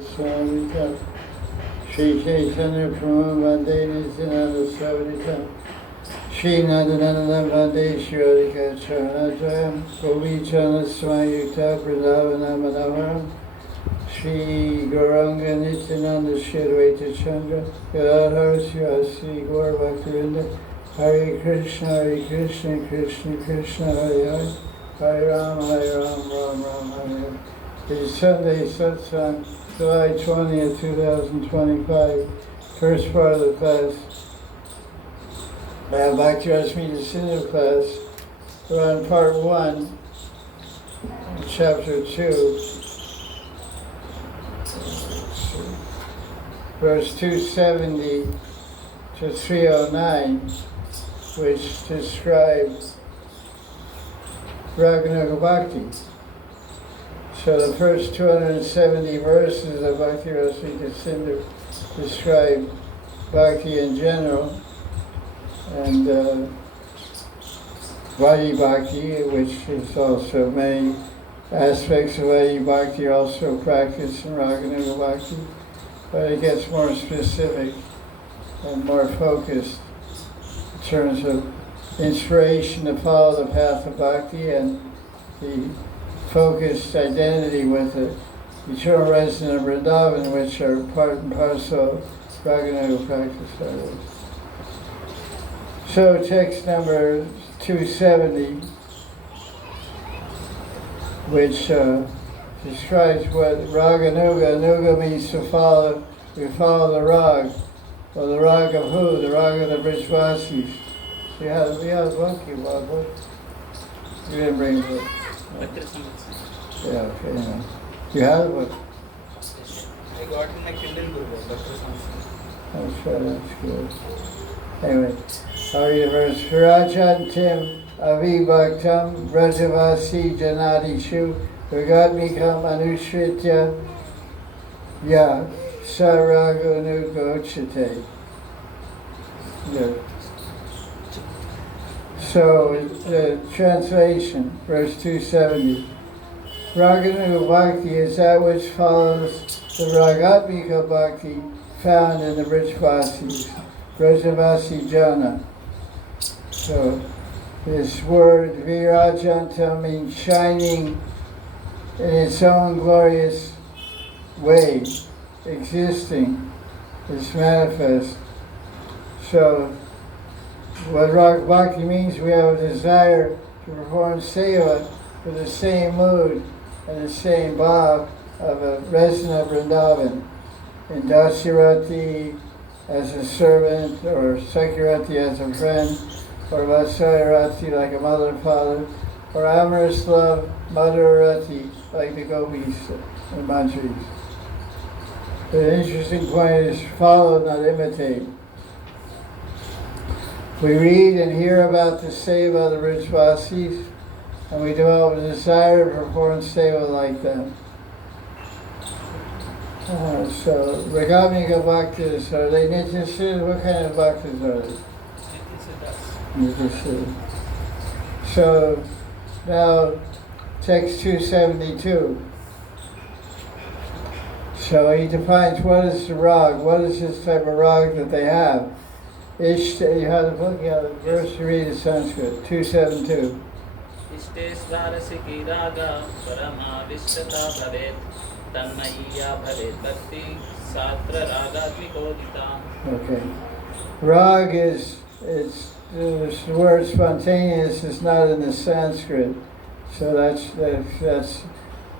Swamita Shri Chaitanya Prabhu Vande Nityananda Savarita Shri Nadananda Vande Shri Radhika Charanadvayam Gopi Chana Smayukta Vrindavan Manoharam Shri Gauranga Nityananda Shri Advaita Chandra Gadadhar Sri Gaur Bhaktivinoda Hare Krishna Krishna Krishna Hare Hare Hare Ram Ram Ram Hare. It's Sunday Satsang, July 20th, 2025, first part of the class. Bhakti Rasmita Sindhu class. We're on part 1, chapter 2, verse 270 to 309, which describes Raganuga Bhakti. So the first 270 verses of Bhakti Rasmita Sindhu describe Bhakti in general, and Vaidhi Bhakti, which is also many aspects of Vaidhi Bhakti are also practiced in Raganuga Bhakti, but it gets more specific and more focused in terms of inspiration to follow the path of Bhakti and the focused identity with the eternal resident of Vrindavan, which are part and parcel of Raganuga practice. So text number 270, which describes what Raganuga, Nuga means to follow, we follow the Rag. Well, the Rag of who? The Rag of the Brijvasis. We have a book, you bought a book? You didn't bring a book. Yeah, okay, anyway. You have a book? I got in my Kindle book, Dr. Samson. I'm sure that's good. Anyway, I'll read a verse. Virajantim avibhaktam rajavasi janadishu vigatmikam anushritya ya saragunugochate. Yeah. So, the translation, verse 270. Raganuga Bhakti is that which follows the Ragatmika Bhakti found in the Brijvasis, Brajavasi Jana. So, this word Virajanta means shining in its own glorious way, existing, is manifest. So, what Raga Bhakti means, we have a desire to perform seva with the same mood and the same bhav of a resident of Vrindavan. In Dasirati as a servant, or Sakirati as a friend, or Vasayarati like a mother and father, or amorous love, Madhurati like the gopis and manjaris. The interesting point is follow, not imitate. We read and hear about the seva of the Brijvasis, and we develop a desire to perform seva like them. So, Ragamika Bhaktis, are they Nityasiddhas? What kind of Bhaktis are they? Nityasiddhas. So, now, text 272. So he defines what is the rag, what is this type of rag that they have. You have the book, you have the verse to read in Sanskrit, 272. Okay. Rag is, the word spontaneous is not in the Sanskrit, so that's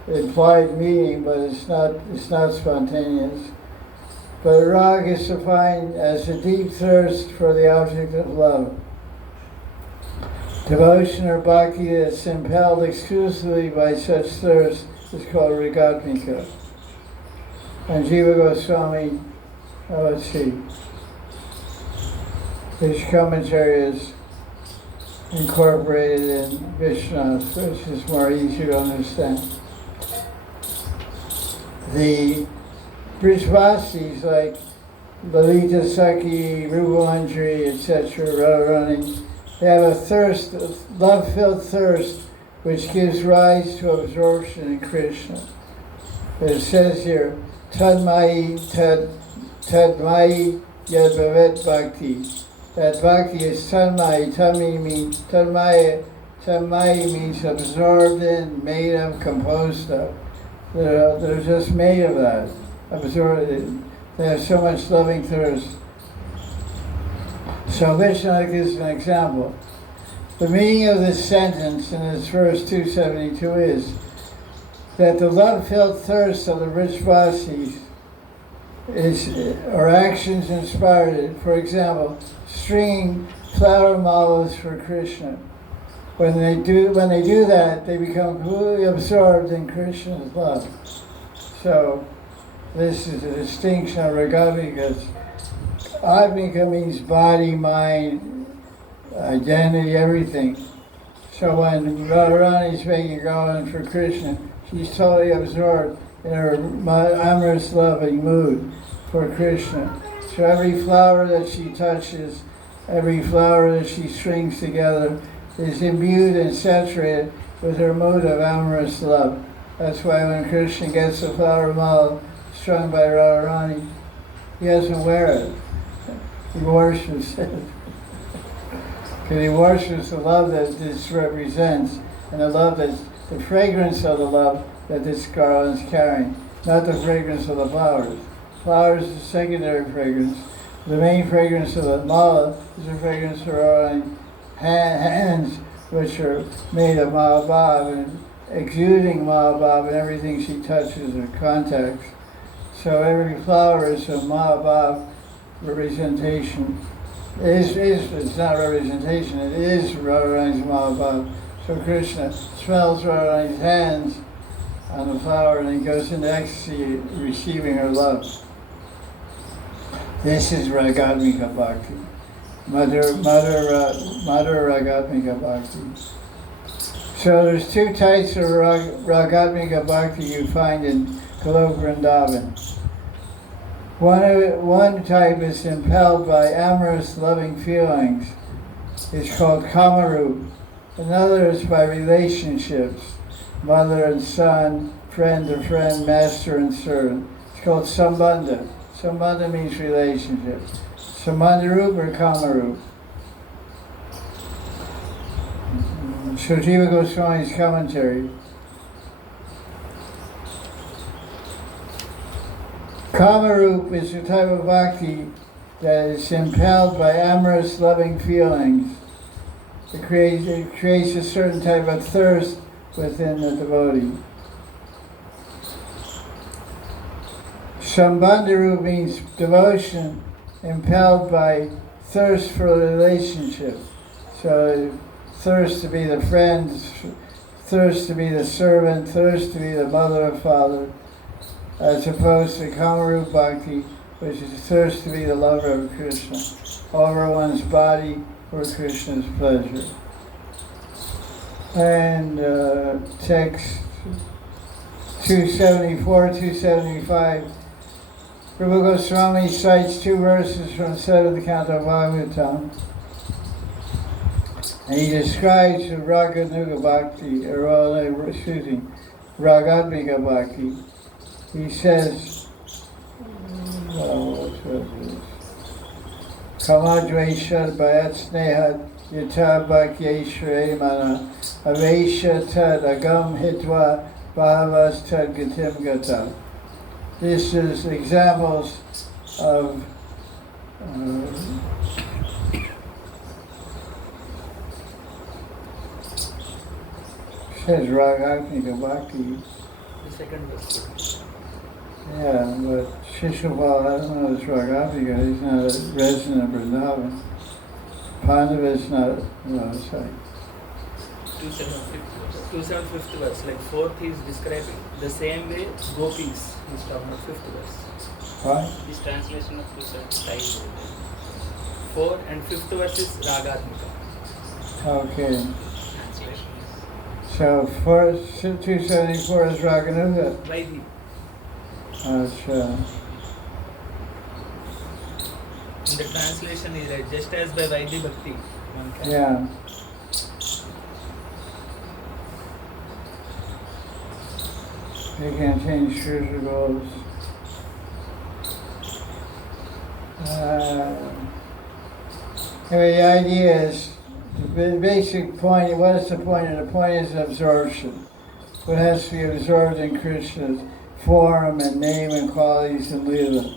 implied meaning, but it's not spontaneous. But rag is defined as a deep thirst for the object of love. Devotion or bhakti that's impelled exclusively by such thirst is called ragatmika. And Jiva Goswami, let's see, his commentary is incorporated in Vishnu's, which is more easy to understand. The Brijvasis like Lalita Saki, Rupamanjari, etc., Radharani, they have a thirst, love-filled thirst, which gives rise to absorption in Krishna. It says here, Tadmai Yadbhavet Bhakti. That bhakti is Tanmai. Tanmai means absorbed in, made of, composed of. They're just made of that. Absorbed in. They have so much loving thirst. So Vishnu gives an example. The meaning of this sentence in this verse 272 is that the love-filled thirst of the rich Vasis or actions inspired it. For example, stringing flower malas for Krishna. When they do that, they become completely absorbed in Krishna's love. So this is a distinction of Ragadvikas. Admika means body, mind, identity, everything. So when Radharani's making a garland for Krishna, she's totally absorbed in her amorous loving mood for Krishna. So every flower that she touches, every flower that she strings together is imbued and saturated with her mood of amorous love. That's why when Krishna gets a flower mala strung by Radharani, he doesn't wear it. He worships it. Because he worships the love that this represents, and the fragrance of the love that this garland is carrying, not the fragrance of the flowers. Flowers is a secondary fragrance. The main fragrance of the mala is the fragrance of our hands, which are made of Mahabhav and exuding Mahabhav in everything she touches or contacts. So every flower is a Mahabhav representation. It's not representation, it is Radharani's Mahabhav. So Krishna smells Radharani's hands on the flower and he goes into ecstasy receiving her love. This is Ragadmika Bhakti. Mother Ragadmika Bhakti. So there's two types of Ragadmika Bhakti you find in Golok Vrindavan. One type is impelled by amorous loving feelings. It's called Kamarup. Another is by relationships, mother and son, friend to friend, master and servant. It's called Sambandha. Sambandha means relationship. Sambandharup or Kamarup. So Jiva Goswami's commentary. Kamarup is a type of bhakti that is impelled by amorous loving feelings. It creates a certain type of thirst within the devotee. Sambandharup means devotion impelled by thirst for a relationship. So thirst to be the friend, thirst to be the servant, thirst to be the mother or father, as opposed to Kamarup Bhakti, which is thirst to be the lover of Krishna, over one's body for Krishna's pleasure. And text 274, 275, Rupa Goswami cites two verses from the 7th canto of Bhagavatam. And he describes the Raganuga Bhakti, Ragadmika Bhakti. He says, Kamadvaishad Bhayat Snehat Yata Bhakyeshware Mana Avesha Tad Agam Hitva Bhavas Tad Gatim Gata. This is examples of says Ragadmika Bhakti. The second verse. Yeah, but Shishupal, I don't know, it's Ragadmika, he's not a resident of Vrindavan. Pandava is not, no, it's like 275th verse, like fourth he is describing the same way gopis, he's talking about 5th verse. what? This translation of 275. 4 and 5th verse is Ragadmika. Okay. Translation. So 274 is Raganuga. Vaidhi. In the translation is right, just as by Vaidhi Bhakti. One can. Yeah. You can change spiritual goals. Anyway, the idea is, the basic point, what is the point? The point is absorption. What has to be absorbed in Krishna's form and name and qualities and lila.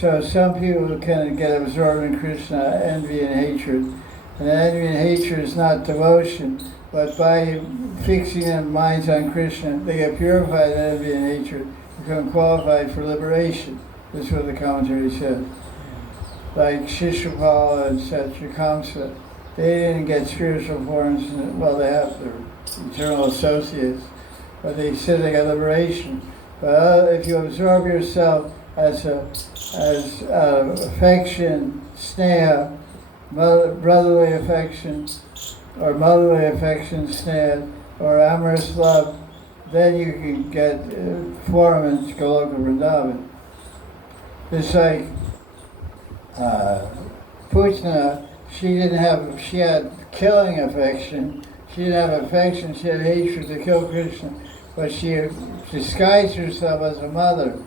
So some people can get absorbed in Krishna, envy and hatred. And envy and hatred is not devotion, but by fixing their minds on Krishna, they get purified in envy and hatred, become qualified for liberation. That's what the commentary says. Like Shishupala and Satrakamsa, they didn't get spiritual forms, well, they have their eternal associates, but they said they got liberation. But if you absorb yourself as affection, sneha, brotherly affection, or motherly affection, sneha, or amorous love, then you can get form in Goloka Vrindavan. It's like Putana, she had killing affection. She didn't have affection, she had hatred to kill Krishna. But she disguised herself as a mother,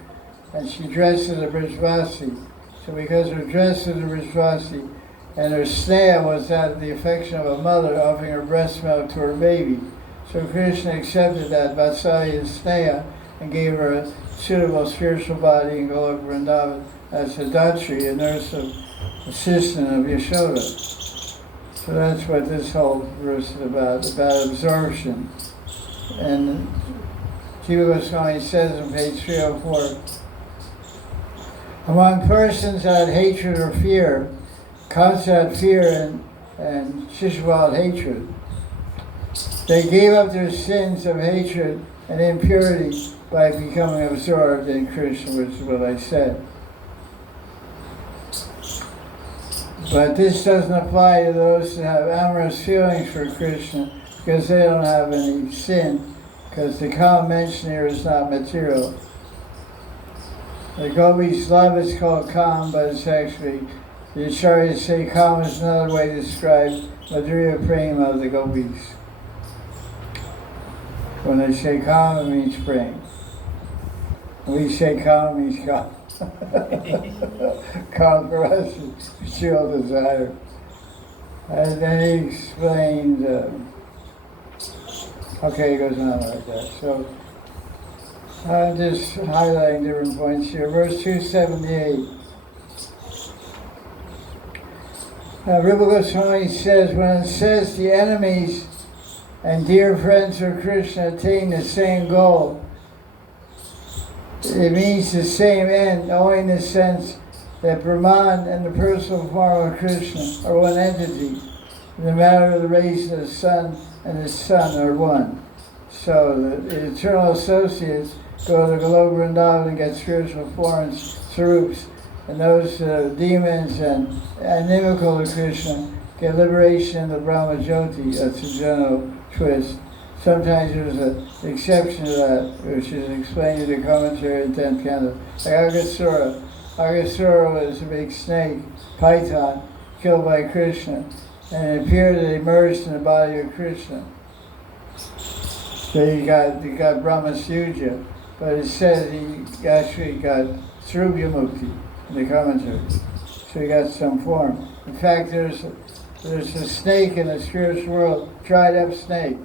and she dressed as a Brijvasi. So because her dress was a Brijvasi, and her sneha was that the affection of a mother offering her breast milk to her baby. So Krishna accepted that Vatsalya sneha and gave her a suitable spiritual body in Goloka Vrindavan as a Datri, a nurse assistant of Yashoda. So that's what this whole verse is about absorption. And Jiva Goswami says on page 304, among persons that had hatred or fear, Kamsa had fear and Shishupal had hatred. They gave up their sins of hatred and impurity by becoming absorbed in Krishna, which is what I said. But this doesn't apply to those that have amorous feelings for Krishna, because they don't have any sin, because the Kam mentioned here is not material. The gopis' love is called Kam, but it's actually, the acharyas say Kam is another way to describe Madhurya Prema of the gopis. When they say Kam, it means prema. When we say Kam, it means Kam. Kam for us is material desire. And then he explained, okay, it goes on like that. So I'm just highlighting different points here. Verse 278. Rupa Goswami says, when it says the enemies and dear friends of Krishna attain the same goal, it means the same end, only in the sense that Brahman and the personal form of Krishna are one entity. In the matter of the race of the sun and the sun are one. So the eternal associates go to Goloka Vrindavan and get spiritual forms, sarups, and those demons and inimical to Krishna get liberation in the Brahma Jyoti. That's a general twist. Sometimes there's an exception to that, which is explained in the commentary in 10th canto. Like Aghasura. Aghasura was a big snake, python, killed by Krishna, and it appeared that he merged in the body of Krishna. So he got Brahma Suja, but it says he actually got Srubya Mukti in the commentary. So he got some form. In fact, there's a snake in the spiritual world, dried up snake.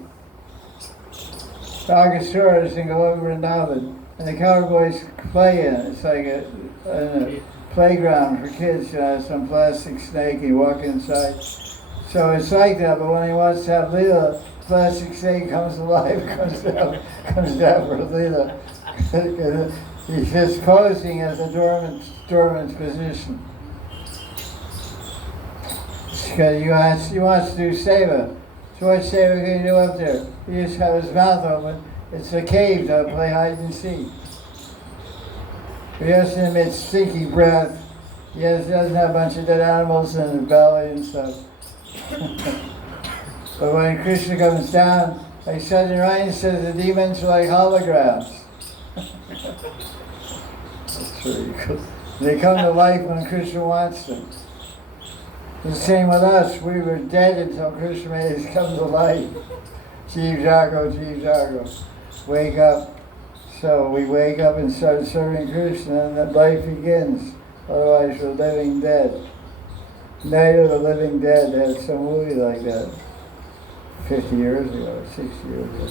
The Aghasura is in Goloka Vrindavan, and the cowboys play in it. It's like a playground for kids. Some plastic snake, and you walk inside. So it's like that, but when he wants to have Leela, plastic snake comes alive, comes down for Leela. He's just posing as a dormant position. Because he wants to do seva. So what seva can you do up there? He just have his mouth open. It's a cave to play hide and seek. He doesn't emit stinky breath. He doesn't have a bunch of dead animals in his belly and stuff. But when Krishna comes down, like Satyanarayana says, the demons are like holograms. That's really cool. They come to life when Krishna wants them. The same with us. We were dead until Krishna made us come to life. Jeev Jago. Wake up. So we wake up and start serving Krishna, and then life begins. Otherwise we're living dead. Night of the Living Dead had some movie like that 50 years ago, 60 years ago.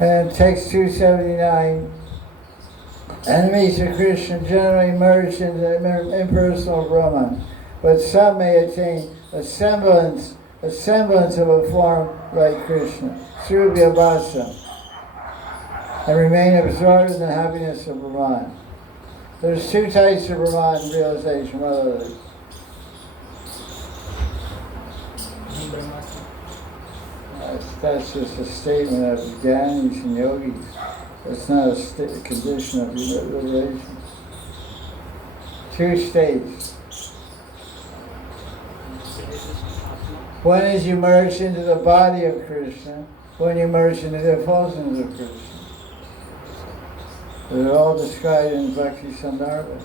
And text 279, enemies of Krishna generally merge into impersonal Brahman, but some may attain a semblance of a form like Krishna, Surabhyabhasa, and remain absorbed in the happiness of Brahman. There's two types of Brahman realization. What are they? That's just a statement of Gyanis and Yogis. It's not a condition of liberation. Two states. One is you merge into the body of Krishna, when you merge into the effulgence of Krishna. They're all described in Bhakti Sandarbha.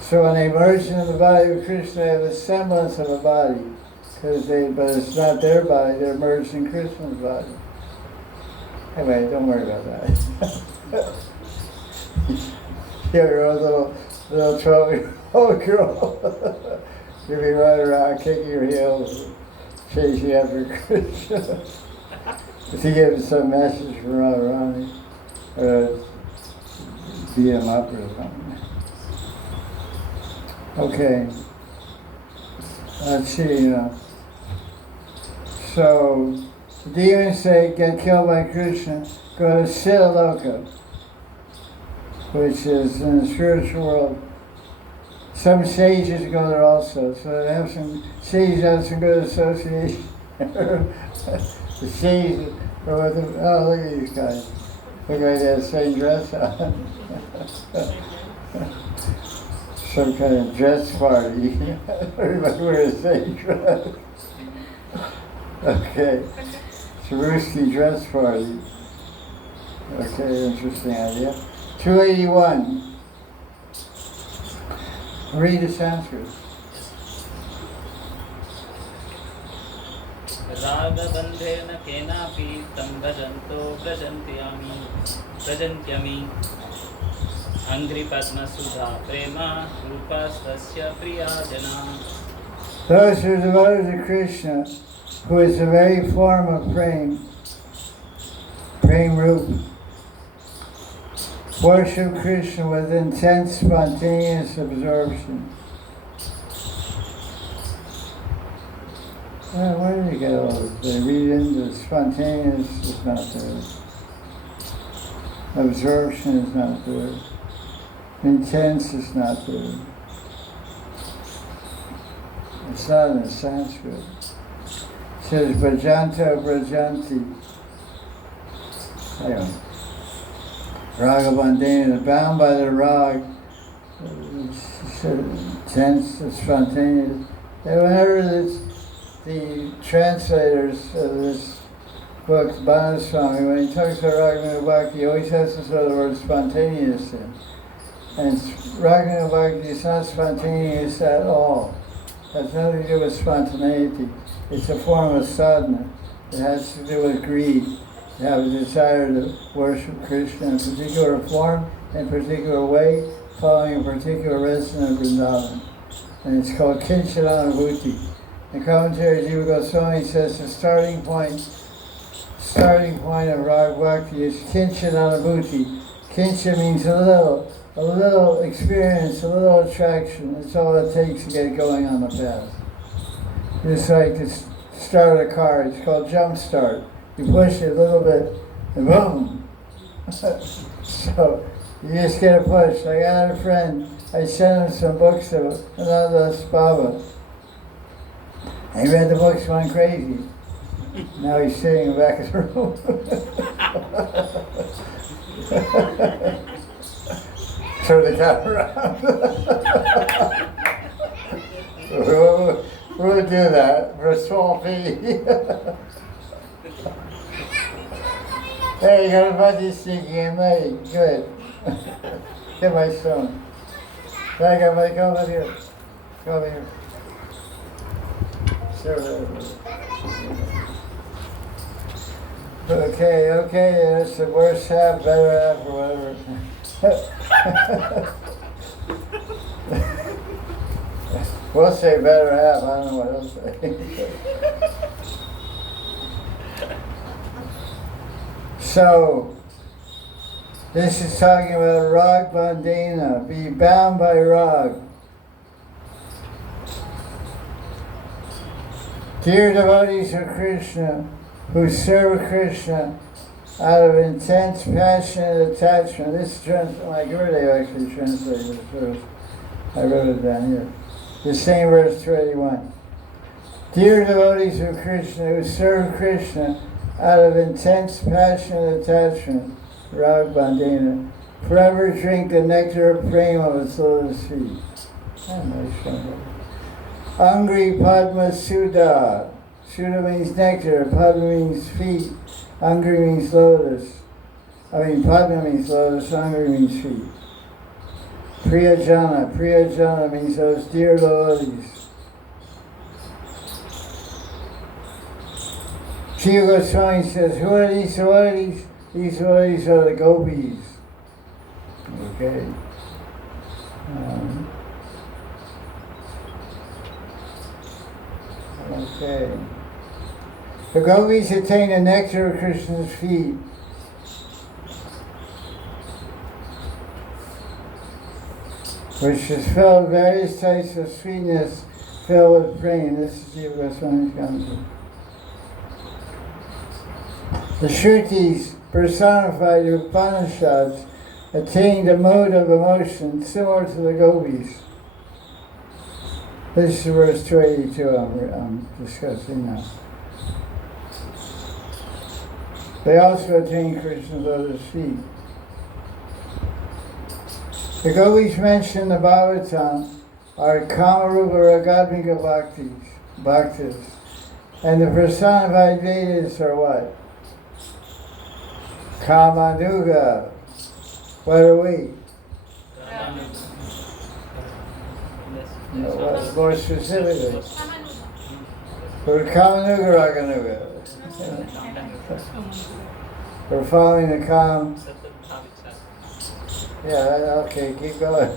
So when they merge into the body of Krishna, they have a semblance of a body. But it's not their body, they're merged in Krishna's body. Anyway, don't worry about that. You're a little 12-year-old girl. You'll be running around kicking your heels, chasing after Krishna. If he gives some message from Radharani, or beat him up or something. Okay. Let's see, So, the demons say, get killed by Krishna, go to Siddhaloka, which is in the spiritual world. Some sages go there also, so they have some sages have some good association. The sages are with them. Oh, look at these guys. Look like they have the same dress on. Some kind of dress party. Everybody wears the same dress. Okay. It's a Ruski dress party. Okay, interesting idea. 281. Read the Sanskrit. Ragabandhena kenapi tam bhajanto prajantyami Angri Padma Sudha Prema Rupastasya Priyajana. Those who are devoted to Krishna, who is the very form of Prem Rupa, worship Krishna with intense, spontaneous absorption. Where did you get all this? They read into spontaneous is not there. Absorption is not there. Intense is not there. It's not in Sanskrit. It says Bhajanto Brajanti. Anyway. Ragabandhena is bound by the rag. It's intense, it's spontaneous. And whenever the translators of this book, Banaswami, when he talks about Raghunath Bhakti, he always has to throw the word spontaneous in. And Raghunath Bhakti is not spontaneous at all. It has nothing to do with spontaneity. It's a form of sadhana. It has to do with greed. You have a desire to worship Krishna in a particular form, in a particular way, following a particular resident of Vrindavan. And it's called Kinchananubhuti. The commentary Jiva Goswami says the starting point of Rag Bhakti is Kinchananubhuti. Kincha means a little experience, a little attraction. That's all it takes to get going on the path. Just like to start a car, it's called jump start. You push it a little bit, and boom! So, you just get a push. I got a friend, I sent him some books of Anandas Baba. He read the books, went crazy. Now he's sitting in the back of the room. Turn the camera around. We'll do that for a small fee. Hey, you got a buddy sneaking in late. Good. Get my stone. I got my, go over here. Go over here. Okay, it's the worst half, better half, or whatever. We'll say better half, I don't know what else to say. So, this is talking about rag bandhena, be bound by rag. Dear devotees of Krishna, who serve Krishna out of intense passionate attachment. This is my Gurudev actually translated this verse. I wrote it down here. The same verse 281. Dear devotees of Krishna who serve Krishna out of intense passionate attachment, rag bandhena, forever drink the nectar of prema of its lotus feet. Oh, nice one. Angri Padma Sudha. Sudha means nectar, Padma means feet, Angri means lotus. Padma means lotus, Angri means feet. Priyajana. Priyajana means those dear devotees. Jiva Goswami says, who are these devotees? These devotees are the gopis. Okay. Okay. The gopis attain the nectar of Krishna's feet. Which is filled with various types of sweetness filled with prema. This is Jiva Goswami's commentary. The Shrutis personified the Upanishads attain the mode of emotion similar to the gopis. This is verse 282 I'm discussing now. They also attain Krishna's lotus feet. The gopis mentioned in the Bhagavatam are Kamarupa Ragadmika Bhaktis. And the personified Vedas are what? Kamanuga. What are we? No, what, more specifically? We're Kamanuga Raganuga. We're following the Kam. Yeah, okay, keep going.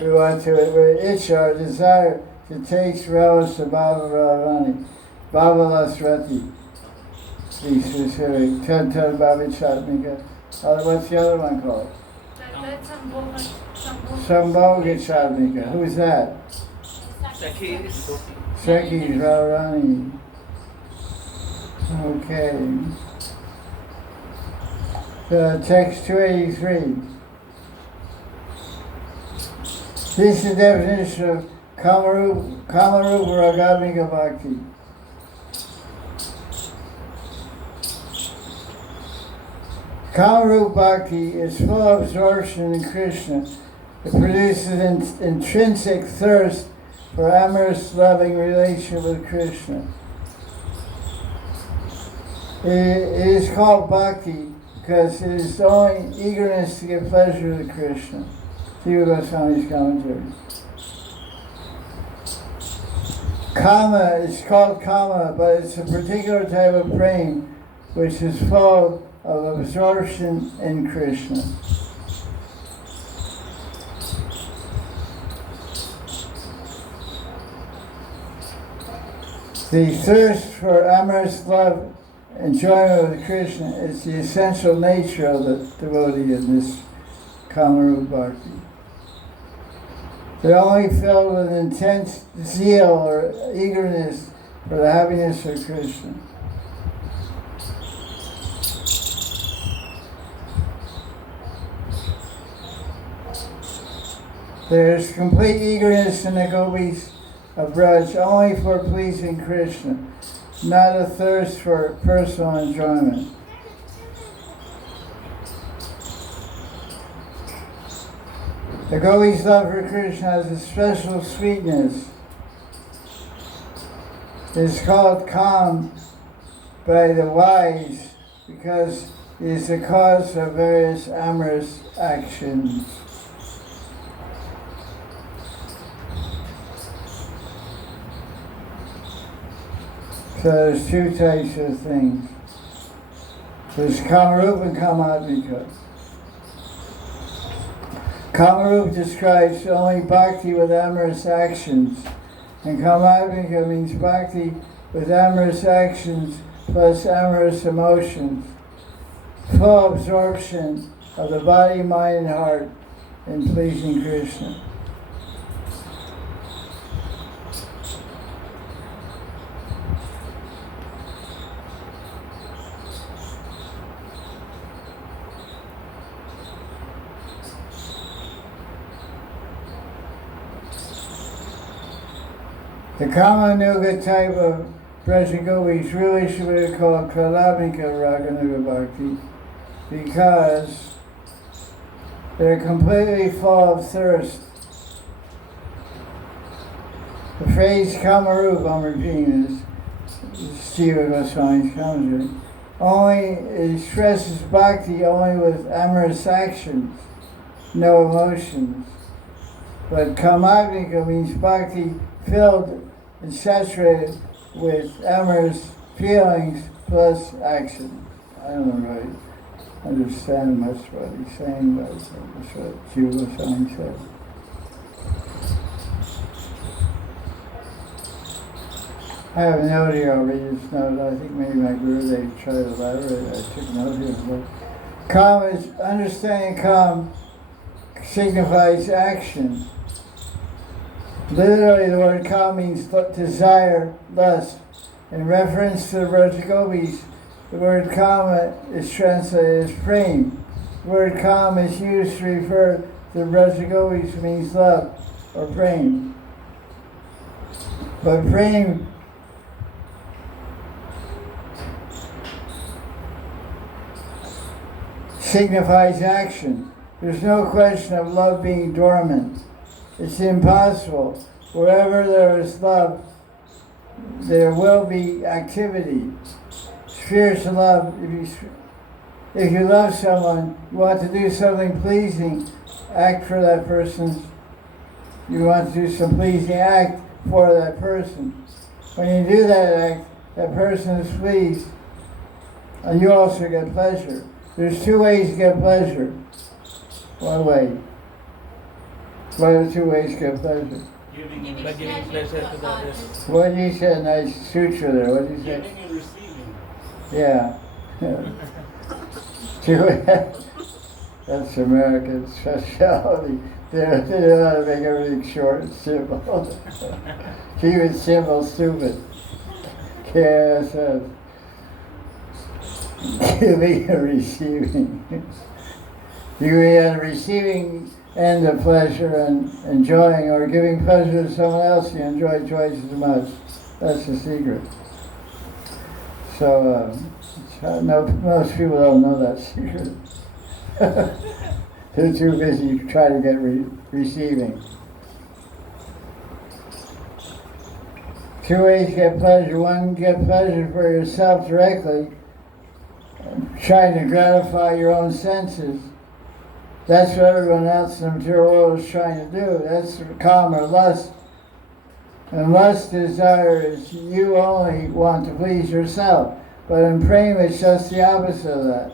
We want to, we're itch our desire to taste relish the Baba Radharani. Baba Lasrati. Be specific. Tad Baba Chatmika. What's the other one called? Sambhoga Chatmika. Who's that? Sekhi Radharani. Okay. Text 283. This is the definition of Kamarupa Ragamika Bhakti. Kamarupa Bhakti is full of absorption in Krishna. It produces an intrinsic thirst for amorous, loving relationship with Krishna. It is called Bhakti because it is the only eagerness to give pleasure to Krishna. Jiva Goswami's commentary. Kama is called Kama, but it's a particular type of prema which is full of absorption in Krishna. The thirst for amorous love, enjoyment with Krishna is the essential nature of the devotee in this Kamarupa Bhakti. They're only filled with intense zeal or eagerness for the happiness of Krishna. There is complete eagerness in the gopis of Braj only for pleasing Krishna, not a thirst for personal enjoyment. The gopis' love for Krishna has a special sweetness. It is called Kam by the wise because it is the cause of various amorous actions. So there's two types of things. There's Kamarup and Kamatmika. Kamarup describes only bhakti with amorous actions, and Kamatmika means bhakti with amorous actions plus amorous emotions, full absorption of the body, mind, and heart in pleasing Krishna. The Kamanuga type of Brajagopis really should be called Kalamika Raganuga Bhakti because they're completely full of thirst. The phrase Kamarup, I'm repeating this, Jiva Goswami's commentary, it expresses bhakti only with amorous actions, no emotions. But Kamagnika means bhakti filled and saturated with amorous feelings plus action. I don't really understand much what he's saying, but that's what Jiva Goswami said. I have a note here, I'll read this note. I think maybe my guru, they tried to elaborate. I took a note here. But calm is, understanding calm signifies action. Literally, the word calm means desire, lust. In reference to the Brajagopis, the word kama is translated as prem. The word calm is used to refer to the Brajagopis, means love or prem. But prem signifies action. There's no question of love being dormant. It's impossible. Wherever there is love, there will be activity. Spiritual love, if you love someone, you want to do something pleasing, act for that person. You want to do some pleasing act for that person. When you do that act, that person is pleased, and you also get pleasure. There's two ways to get pleasure. One way. What are the two ways to get pleasure? By giving pleasure to the others. What did you say? A nice sutra there. What did you say? Giving and receiving. Yeah. That's American speciality. They know how to make everything short and simple. Keep it simple, stupid. KSS. Giving and receiving. You can on the receiving end of pleasure and enjoying, or giving pleasure to someone else, you enjoy twice as much. That's the secret. So, most people don't know that secret. They're too busy trying to get receiving. Two ways to get pleasure. One, get pleasure for yourself directly, trying to gratify your own senses. That's what everyone else in the material world is trying to do. That's calm or lust. And lust desire is you only want to please yourself. But in prema, it's just the opposite of that.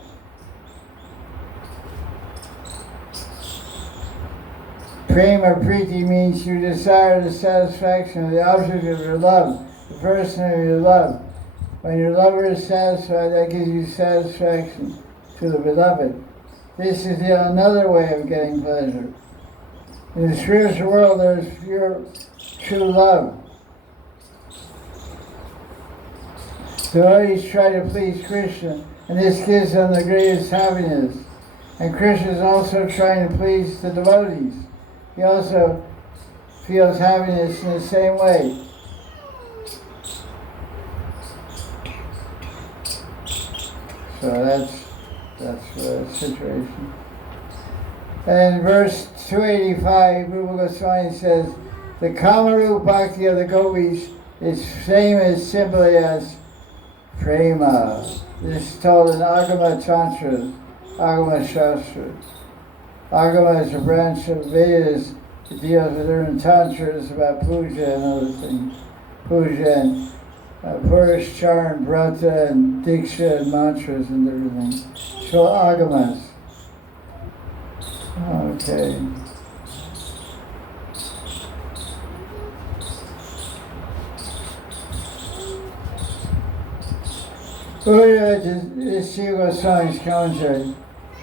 Prema priti means you desire the satisfaction of the object of your love, the person of your love. When your lover is satisfied, that gives you satisfaction to the beloved. This is another way of getting pleasure. In the spiritual world, there is pure, true love. Devotees try to please Krishna, and this gives them the greatest happiness. And Krishna is also trying to please the devotees. He also feels happiness in the same way. So that's the situation. And in verse 285, Rupa Goswami says, the Kamarup Bhakti of the Gopis is same as simply as Prema. This is told in Agama Tantra, Agama Shastra. Agama is a branch of Vedas that deals with different tantras about puja and other things. Puja and Purusharan, Brata, and Diksha, and mantras and everything. So agamas. Okay. Uddhava, this is Shiva Goswami's commentary.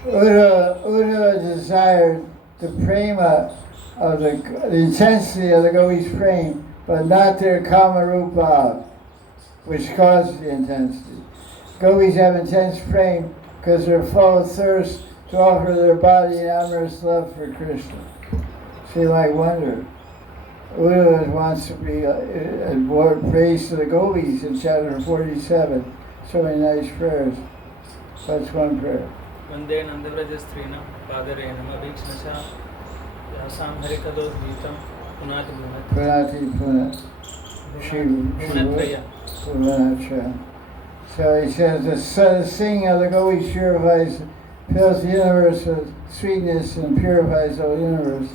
Uddhava desired the prema of the intensity of the gopis' prema, but not their kama rupa, which causes the intensity. Gopis have intense prema because they're full of thirst to offer their body in amorous love for Krishna. So you might wonder, Uddhava wants to be more praise to the gopis in chapter 47. So many nice prayers. That's one prayer. Vande Nandavraja Strina, Padare Namavikshnasha, Yasam Harikado Vitam, Punati Punat. Punati Punat. So he says, the singing of the gopis purifies, fills the universe with sweetness and purifies the whole universe.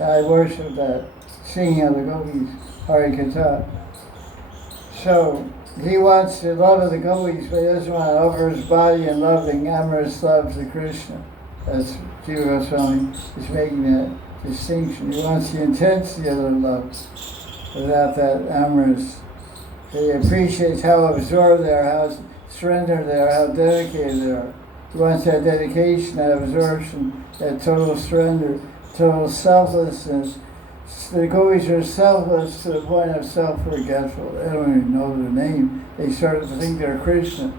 I worship that singing of the gopis, Harikatha. So he wants the love of the gopis, but he doesn't want to offer his body in loving, amorous love to Krishna. That's Jiva Goswami is making that distinction. He wants the intensity of their love without that amorous. He appreciates how absorbed they are, how surrendered they are, how dedicated they are. He wants that dedication, that absorption, that total surrender, total selflessness. The gopis are selfless to the point of self-forgetful. They don't even know their name. They start to think they're Krishna.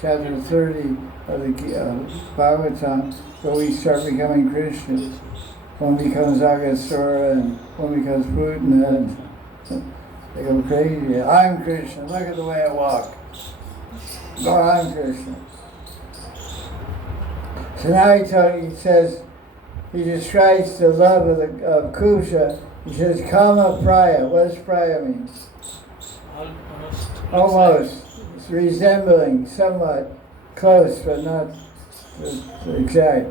Chapter 30 of the Bhagavatam, gopis start becoming Krishna. One becomes Agasura and one becomes Putana. And they go crazy. I'm Krishna. Look at the way I walk. No, I'm Krishna. So now he says, he describes the love of Kusha. He says, Kama Praya. What does Praya mean? Almost. It's resembling, somewhat close, but not exact.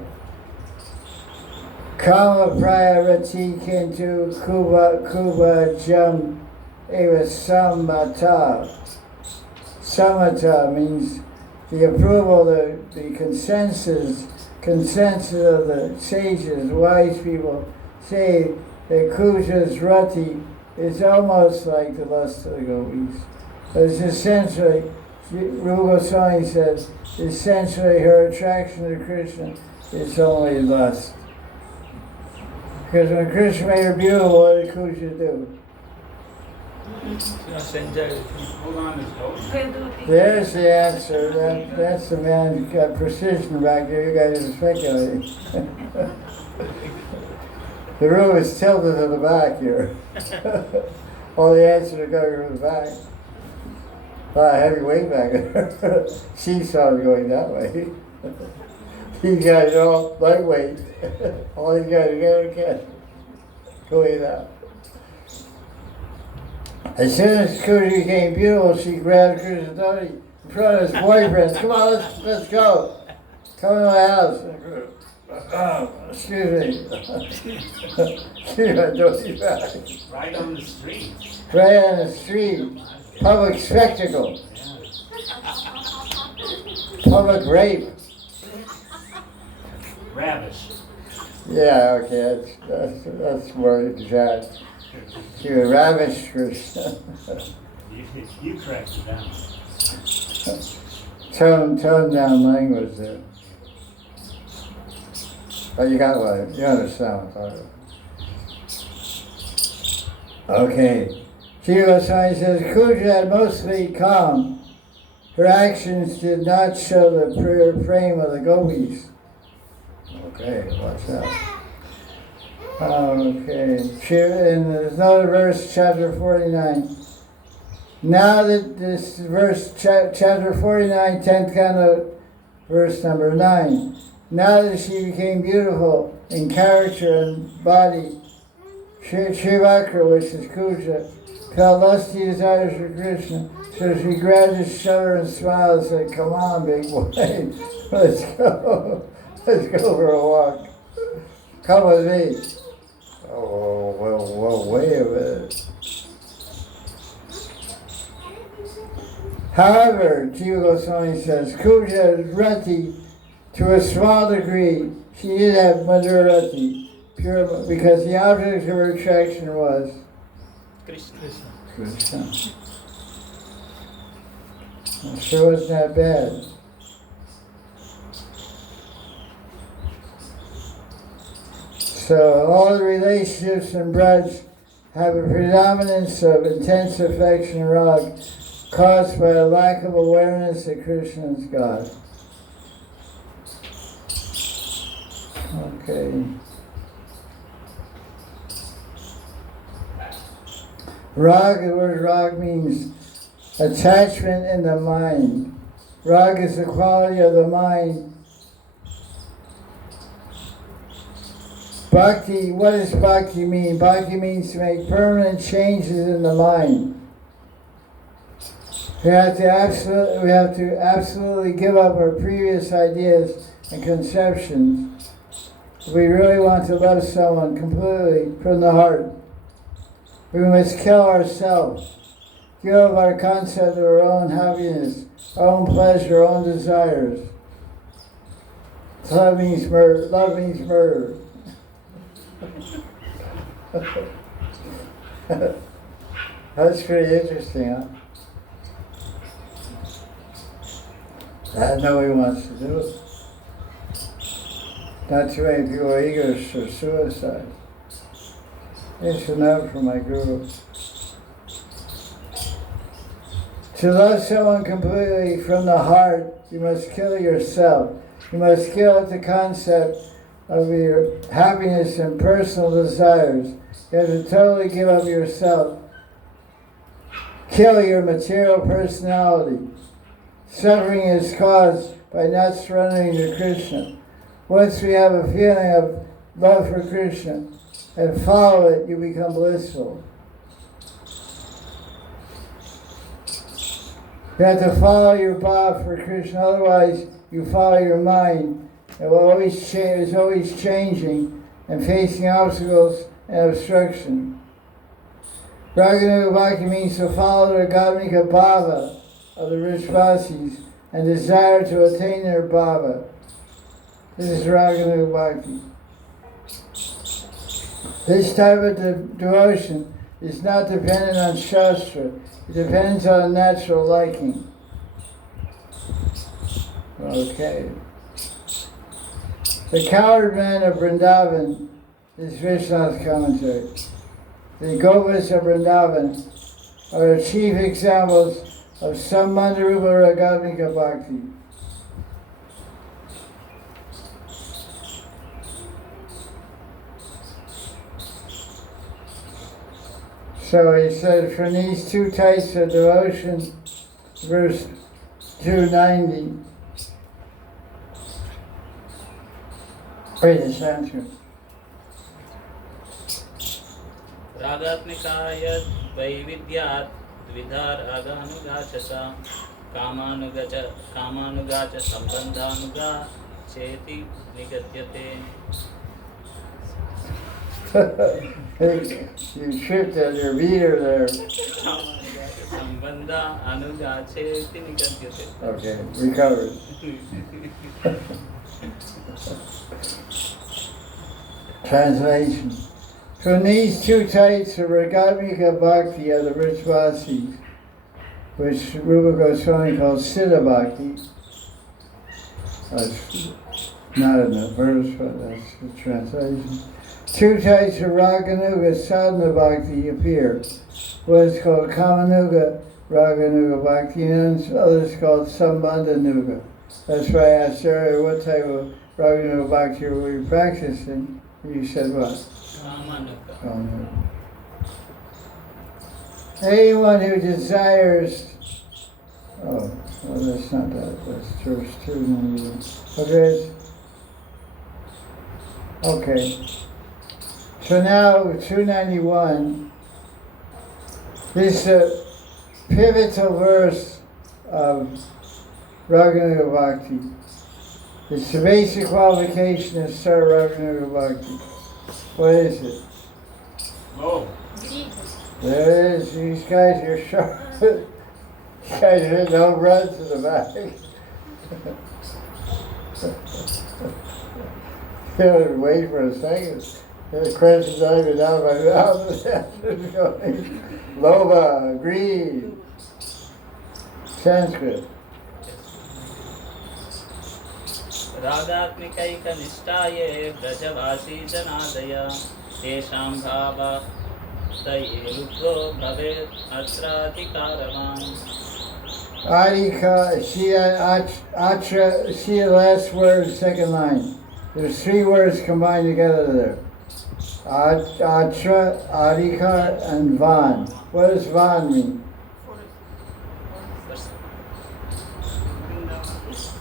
Kama Praya Rati Kintu Kuba Jam Eva Samata. Samata means the approval, the consensus of the sages, wise people, say that Kusha's rati is almost like the lust of the gopis. But it's essentially, Rupa Goswami says, essentially her attraction to Krishna is only lust. Because when Krishna made her beautiful, what did Kusha do? Hold on, There's the answer. That's the man who's got precision back there. You guys are speculating. The room is tilted to the back here. All the answers are going from the back. A lot of heavy weight back there. Seesaw going that way. These guys are all lightweight. All these guys are going out. As soon as Kusha became beautiful, she grabbed Krishna's daughter in front of his boyfriend. Come on, let's go. Come to my house. Excuse me. Don't you back. Right on the street. Right on the street. Public spectacle. Public rape. Ravish. Yeah, okay, that's more exact. She was ravished Krishna. You correct it down. Tone down language there. But you got what? You understand what I'm talking about. Okay. Jiva Goswami says, Kusha had mostly calm. Her actions did not show the pure frame of the gopis. Okay, watch that. Okay. In another verse, chapter 49. Now that this verse, chapter 49, 10th canto, verse number 9. Now that she became beautiful in character and body, Shivakra, which is Kusha, felt lusty desires for Krishna. So she grabbed his shoulder and smiled and said, come on, big boy, let's go. Let's go for a walk. Come with me. Oh, well, wait a minute. However, Jiva Goswami says, Kuja Rati, to a small degree, she did have Madhura Rati, pure, because the object of her attraction was Krishna. Krishna. It sure wasn't that bad. So all the relationships in Braj have a predominance of intense affection and rag caused by a lack of awareness that Krishna is God. Okay. Rag, the word rag means attachment in the mind. Rag is the quality of the mind. Bhakti, what does bhakti mean? Bhakti means to make permanent changes in the mind. We have to absolutely give up our previous ideas and conceptions. If we really want to love someone completely from the heart, we must kill ourselves. Give up our concept of our own happiness, our own pleasure, our own desires. Love means murder. Love means murder. That's pretty interesting, huh? That's nobody wants to do it. Not too many people are eager for suicide. It's enough for my guru. To love someone completely from the heart, you must kill yourself. You must kill the concept of your happiness and personal desires. You have to totally give up yourself. Kill your material personality. Suffering is caused by not surrendering to Krishna. Once we have a feeling of love for Krishna and follow it, you become blissful. You have to follow your bhav for Krishna, otherwise you follow your mind. It will always change, it's always changing and facing obstacles and obstruction. Raganuga Bhakti means to follow the Gadmika Bhava of the rich Vasis and desire to attain their Bhava. This is Raganuga Bhakti. This type of devotion is not dependent on Shastra. It depends on natural liking. Okay. The coward man of Vrindavan is Vishnu's commentary. The Gopas of Vrindavan are the chief examples of Sambandharupa Ragadmika Bhakti. So he said, from these two types of devotion, verse 290. Wait, it's answer. रागात्मिकाय वैविध्यात् द्विधा रागानुगाचसा कामानुगाच सम्बन्धानुगा चेति निगद्यते. You tripped at your meter there. Sambandha anuga cheti nigadyate. Okay, recovered. Translation. From these two types of Ragadmika Bhakti are the rich Vasis, which Rupa Goswami calls Siddha Bhakti. That's not in the verse, but that's the translation. Two types of Raganuga Sadhana Bhakti appear. One is called Kamanuga Raganuga Bhakti, and the other is called Sambandhanuga. That's why I asked earlier what type of Raganuga Bhakti were we practicing. You said what? Kamanuga. Anyone who desires... Oh, well, that's not that. That's verse 291. What is? Okay. So now, 291, this is a pivotal verse of Raganuga Bhakti. It's the basic qualification of start Raganuga Bhakti. What is it? Oh. There it is. These guys are sharp. Guys, don't run to the back. Wait for a second. The question's not even out of my mouth. It's going. Loba, greed. Sanskrit. रागात्मिकैकनिष्ठाये व्रजवासी जनादय तेषां भावतये लुब्धो भवेत् अत्राधिकारवान्. Adhika, Atra, see the last word, second line. There's three words combined together there. Atra, Adhika, and Van. What does Van mean?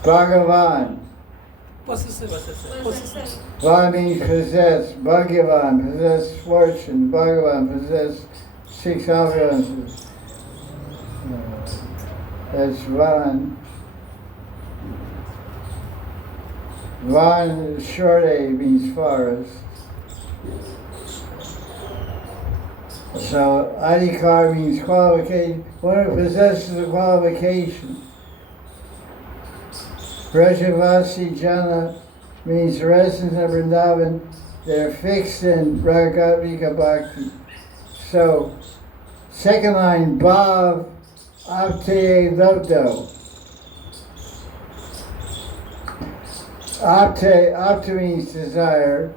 Bhagavan. Van means possess. Bhagavan, possess fortune. Bhagavan, possess 6 opulences. That's Van. Van, short A, means forest. So, Adhikar means qualification. One who possesses a qualification. Brajavasi Jana means residents of Vrindavan. They're fixed in Ragatmika Bhakti. So, second line, Bhav Apte Lubdo. Apte means desire,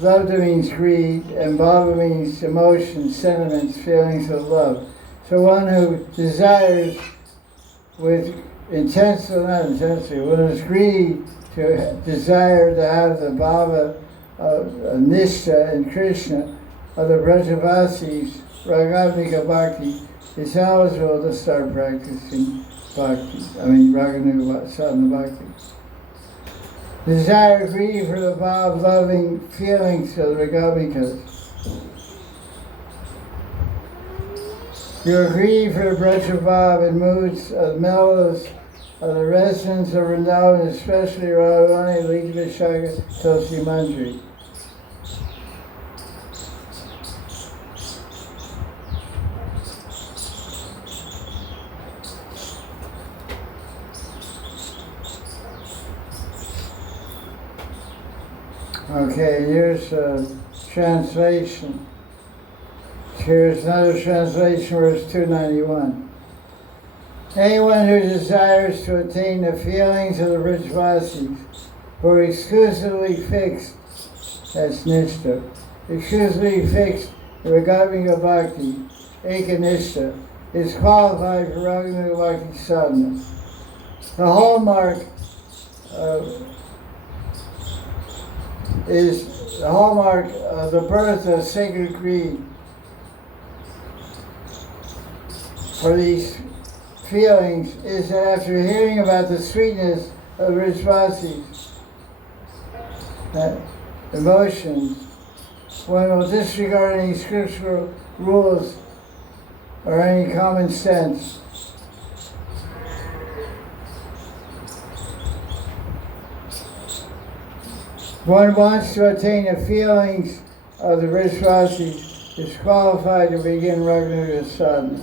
Lubda means greed, and Bhava means emotions, sentiments, feelings of love. So one who desires with intensity, not intensity, one who's greedy to desire to have the Bhava of Nishtha and Krishna of the Brajavasis, Ragatmika Bhakti, is eligible to start practicing Bhakti. Raganuga Sadhana Bhakti. Desire, greedy for the Bhava, loving feelings of the Ragatmikas. You're greedy for the Brajabhav and moods of mellows of the residents of Vrindavan, especially Radharani, Lita Vishaka, Tulsi Manjari. Okay, here's a translation. Here's another translation, verse 291. Anyone who desires to attain the feelings of the Vrajavasis, who are exclusively fixed, that's Nishtha, exclusively fixed in Ragatmika Bhakti, Ekanishta, is qualified for Ragatmika Bhakti sadhana. The hallmark of the birth of sacred greed for these feelings is that after hearing about the sweetness of Vrajavasis, emotions, one will disregard any scriptural rules or any common sense. One wants to attain the feelings of the Vrajavasis is qualified to begin Ragatmika sadhana.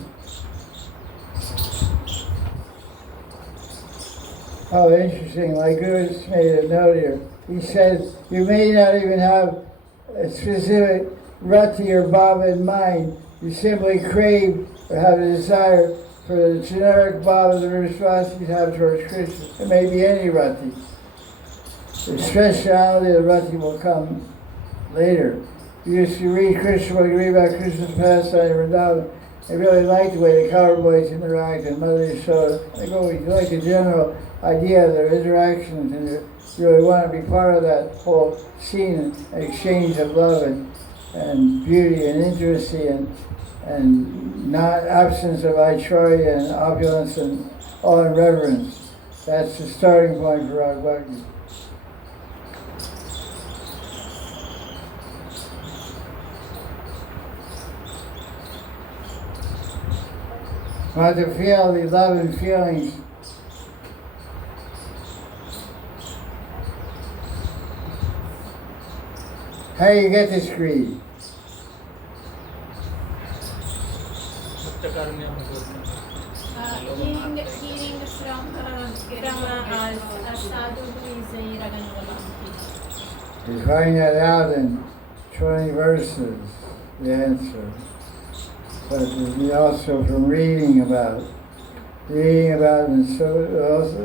Oh, interesting. Like Guru made a note here. He says, you may not even have a specific rati or bhava in mind. You simply crave or have a desire for the generic bhava the Vrajavasis have towards Krishna. It may be any rati. The speciality of the rati will come later. Because you read Krishna, when you read about Krishna's pastime in Vrindavan, I really like the way the cowboys interact and Mother Yashoda. I go, we like the general idea of their interactions, and you really want to be part of that whole scene and exchange of love and beauty and intimacy and not absence of Aicharya and opulence and awe and reverence. That's the starting point for Rag Bhakti. Want to feel the love and feelings how do you get this greed? Hearing from a sadhu who is a Raghunath. You find that out in 20 verses, the answer. But also from reading about and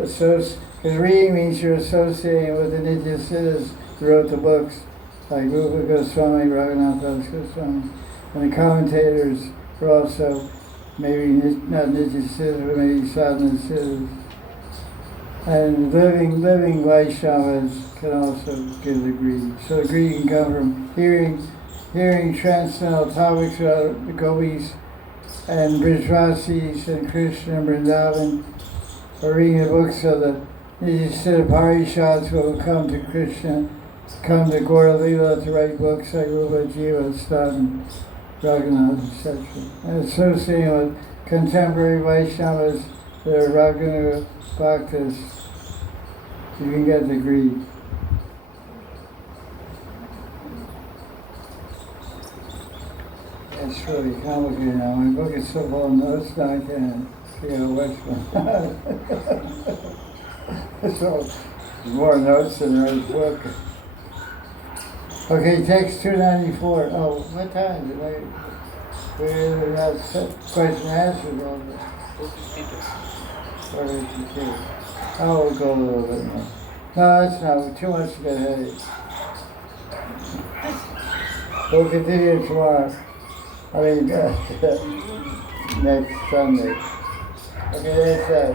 because reading means you're associating with the Nitya Siddhas who wrote the books, like Rupa Goswami, Raghunath Das Goswami. And the commentators were also maybe not Nitya Siddhas, but maybe Sadhana Siddhas. And living Vaishnavas can also give the greed. So the greed can come from hearing transcendental topics about the gopis and Brijvasis and Krishna and Vrindavan, or reading the books of the Nitya Parishads will come to Krishna, come to Gaura Lila to write books like Rupa Jiva, Statan, Raghunath, etc. And associating with contemporary Vaishnavas that are Raghunath Bhaktas, you can get the greed. It's really complicated now. My book is so full of notes now I can't figure out which one. So, more notes than the book. Okay, text 294. Oh, what time did we're not question and answers all this. 452. Oh, we'll go a little bit more. No, that's not too much to get headache. We'll continue tomorrow. I mean, next Sunday. Okay, that's that.